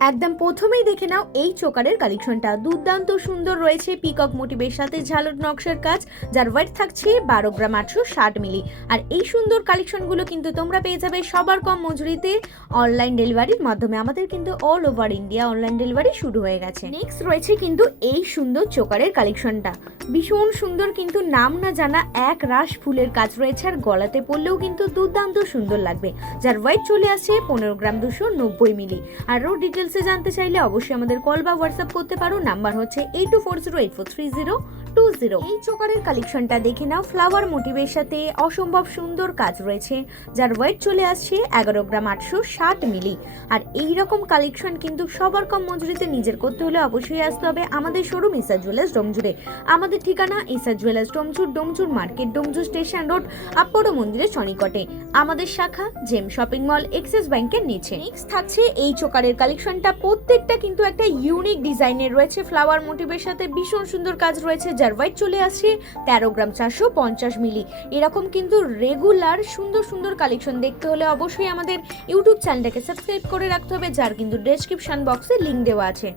একদম প্রথমেই দেখে নাও এই চোকারের কালেকশনটা দুর্দান্ত সুন্দর রয়েছে পিকক মোটিভের সাথে ঝালর নকশার কাজ, যার ওয়েট থাকছে 12 গ্রাম 860 মিলি। আর এই সুন্দর কালেকশনগুলো কিন্তু তোমরা পেয়ে যাবে সবার কম মজুরিতে অনলাইন ডেলিভারির মাধ্যমে। আমাদের কিন্তু all over India online delivery শুরু হয়ে গেছে। নেক্সট রয়েছে কিন্তু এই সুন্দর চোকারের কালেকশনটা, ভীষণ সুন্দর কিন্তু নাম না জানা এক রাশ ফুলের কাজ রয়েছে, আর গলাতে পরলেও কিন্তু দুর্দান্ত সুন্দর লাগবে, যার ওয়েট চলে আসে 15 গ্রাম 290 মিলি। আরও ডিটেলসে জানতে চাইলে অবশ্যই আমাদের কল বা হোয়াটসঅ্যাপ করতে পারো, নাম্বার হচ্ছে 8240843020। এই চোকারের কালেকশনটা দেখে নাও, ফ্লাওয়ার মোটিভের সাথে অসম্ভব সুন্দর কাজ রয়েছে, যার ওয়েট চলে আসছে 11 গ্রাম 860 মিলি। আর এই রকম কালেকশন কিন্তু সবার কম মজুরিতে নিজের করতে হলে অবশ্যই আসতে হবে আমাদের শোরুম ইসা জুয়েলার্স ডোমজুড়ে। আমাদের ঠিকানা Isa jewellers Domjur market, Domjur station road, আপড়ো মন্দিরের সনিকটে। আমাদের শাখা জেম শপিং মল, এক্সিস ব্যাংকের নিচে। নেক্সট থাকছে এই চোকারের কালেকশনটা, প্রত্যেকটা কিন্তু একটা ইউনিক ডিজাইনের রয়েছে, ফ্লাওয়ার মোটিভের সাথে ভীষণ সুন্দর কাজ রয়েছে, যার ওয়েট চলে আসছে 13 গ্রাম 450 মিলি। এরকম কিন্তু রেগুলার সুন্দর সুন্দর কালেকশন দেখতে হলে অবশ্যই আমাদের ইউটিউব চ্যানেলটাকে সাবস্ক্রাইব করে রাখতে হবে, যার কিন্তু ডেসক্রিপশন বক্সে লিংক দেওয়া আছে।